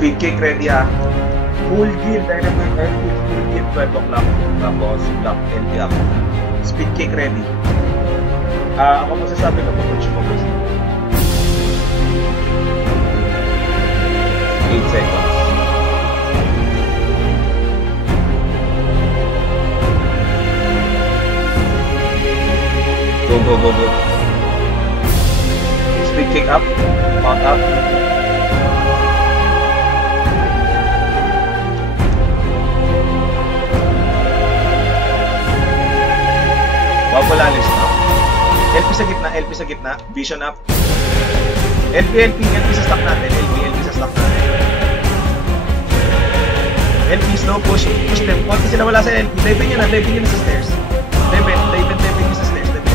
Speed cake ready ha. Full gear, dynamite airfield, full gear, 12 o'clock. Tapos, block LT up. Speed cake ready. Ako masasabi na pag-push mo boss. 8 seconds. Go, go, go, go. Speed kick up. Mount up. Wapolalis na. LP sa gitna, LP sa gitna. Vision up. LP sa stock natin. LP sa stock natin. LP slow push them. Konti sila wala sa LP. Dive nyo na sa stairs. Dive nyo sa stairs. Dive.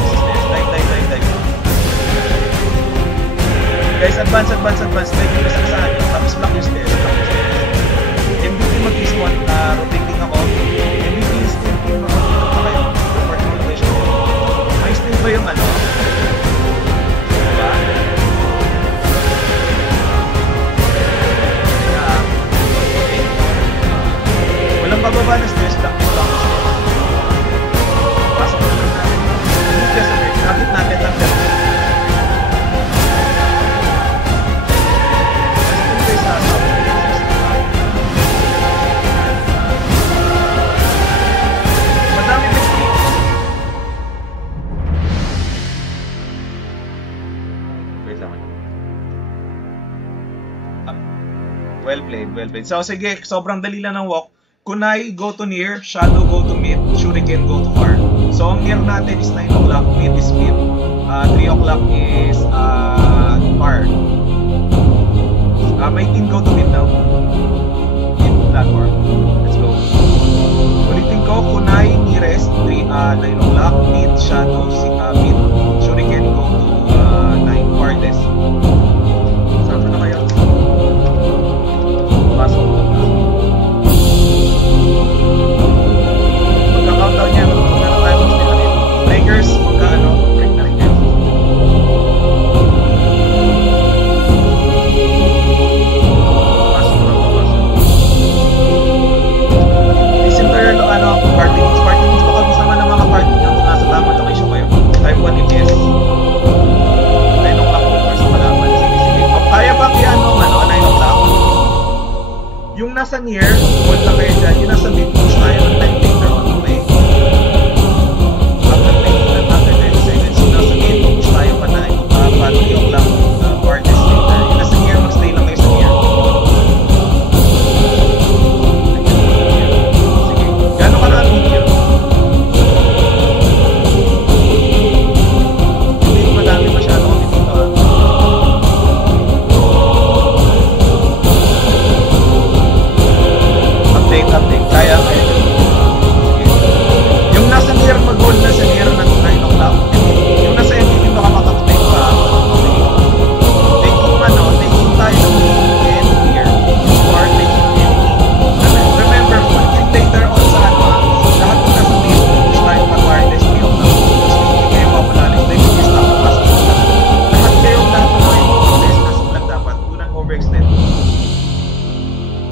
Guys, advance. Dive nyo na sa saan. Tapos block yung stairs. MVP mag-respawn. Rotating ako. MVP is still may still ba yung ano? Diba? Walang bababa na stairs, block yung stairs. Pasok na lang natin. Kapit natin lang dyan. Madami ba street? Wait lang. Well played. So sige, sobrang dali lang ng walk. Kunai, go to near. Shadow, go to mid. Shuriken, go to far. So, ang near natin is 9 o'clock. Mid is mid. 3 o'clock is far. My team go to mid now. Mid platform. Let's go. Ulitin ko, Kunai, nearest. 9 o'clock. Mid, shadow, mid. Shuriken, go to 9. Farthest. Saan na kayo? Pasok. Countdown niya, meron tayo mas nila rin. Breakers, break na rin kayo. Pasok. Listen to your, party needs. Party needs, baka gusto naman ng mga party nyo kung nasa tamang location kayo. Type 1 EPS. 9 o'clock full sa malaman. Sige. Kaya ba kaya 9 o'clock? Yung nasa near, hold na kayo dyan. Yung nasa mid, push tayo ng time taker on the way.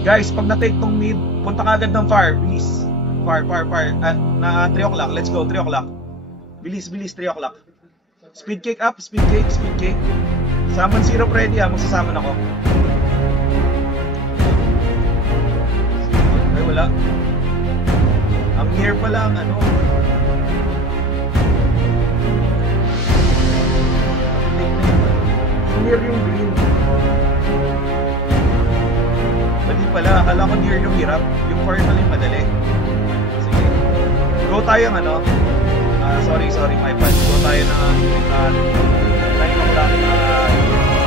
Guys, pag na-take tong mid, punta ka agad ng far, bilis. Far. Na 3 o'clock, let's go, 3 o'clock. Bilis, 3 o'clock. Speed cake up, speed cake. Summon zero ready magsasaman ako. Ay, wala. Ang near pa lang, near yung green. Mali pala, akala ko near yung hirap. Yung far pala yung madali. Sige. Go tayo sorry, my bad. Go tayo na 9 o'clock.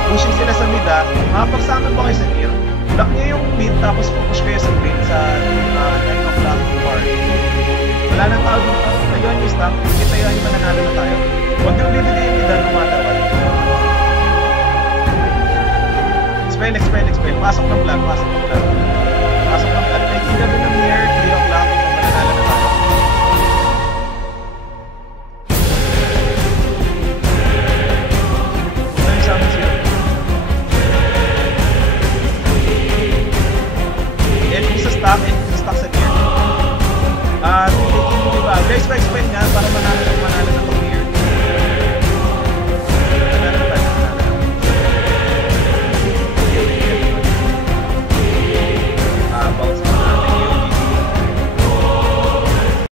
Pushing sila sa mid Makapagsaman ba kayo sa near? Block niya yung mid tapos push kayo sa green sa 9 o'clock far. Wala nang tao dito. Tayuan yung stop. Tayuan yung mananalo na tayo. Huwag yung bibili yung mid no matter what. Expel. Pasok ng plan. Making gabi ng near 3 o'clock. Mananalo na tayo. stack and stack sa gear. Diba? Guys, pa-explain nga para manalo